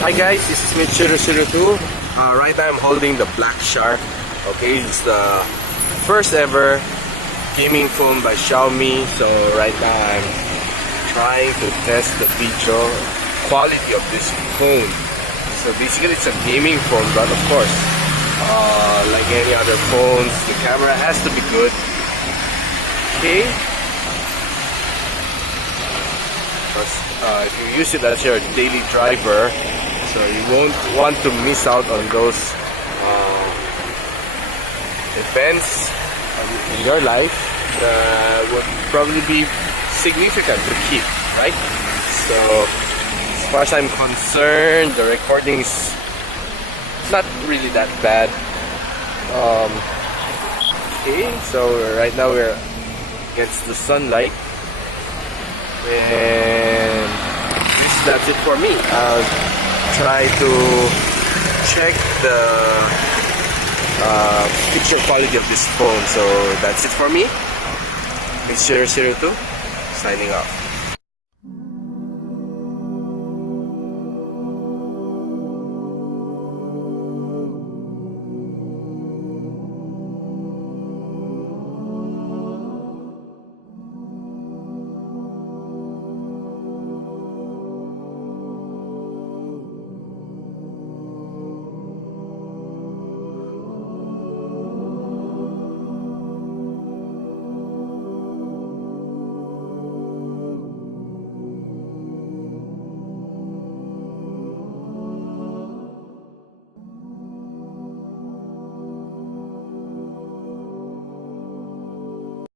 Hi guys, this is Mitch002. Right now I'm holding the Black Shark. Okay, it's the first ever gaming phone by Xiaomi. So right now I'm trying to test the video quality of this phone. So basically it's a gaming phone, but of course, like any other phones, the camera has to be good. Okay. If you use it as your daily driver, so you won't want to miss out on those events in your life that would probably be significant to keep, right? So as far as I'm concerned, the recording is not really that bad. Okay, so right now we're against the sunlight, and that's it for me. I'll try to check the picture quality of this phone. So that's it for me. It's 002 signing off.